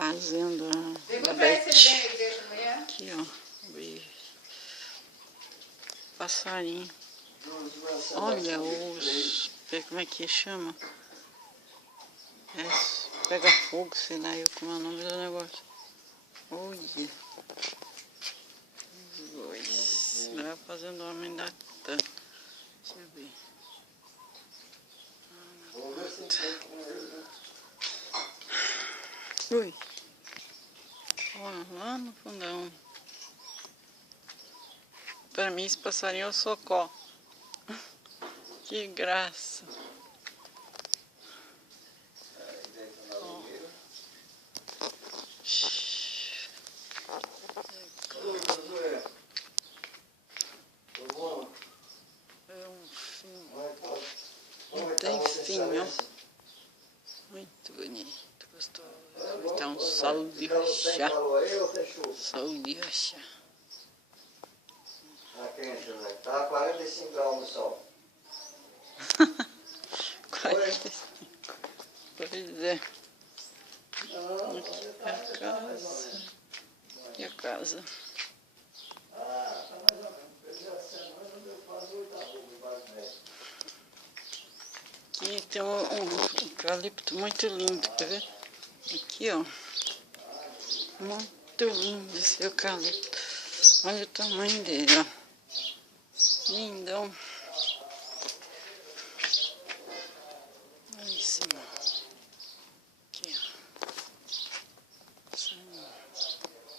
Fazenda da Beth. Beth. Aqui, ó. Passarinho. Olha os... Como é que chama? Pega fogo, sei lá eu como é o nome do negócio. Olha. Os dois. Lá fazendo o homem da tã. Deixa eu ver. Ui. Olha, lá no fundão. Pra mim esse passarinho é o Socó. Que graça. É um fim. Não tem fim, ó. Muito bonito, gostoso. Está um sol de rachar. Sol de rachar. Tá 45 graus no sol. 45. Pois é. Aqui é a casa. E a casa. Aqui tem um eucalipto muito lindo, quer ver? Aqui, ó. Muito lindo esse eucalipto. Olha o tamanho dele, ó. Lindão. Olha em cima.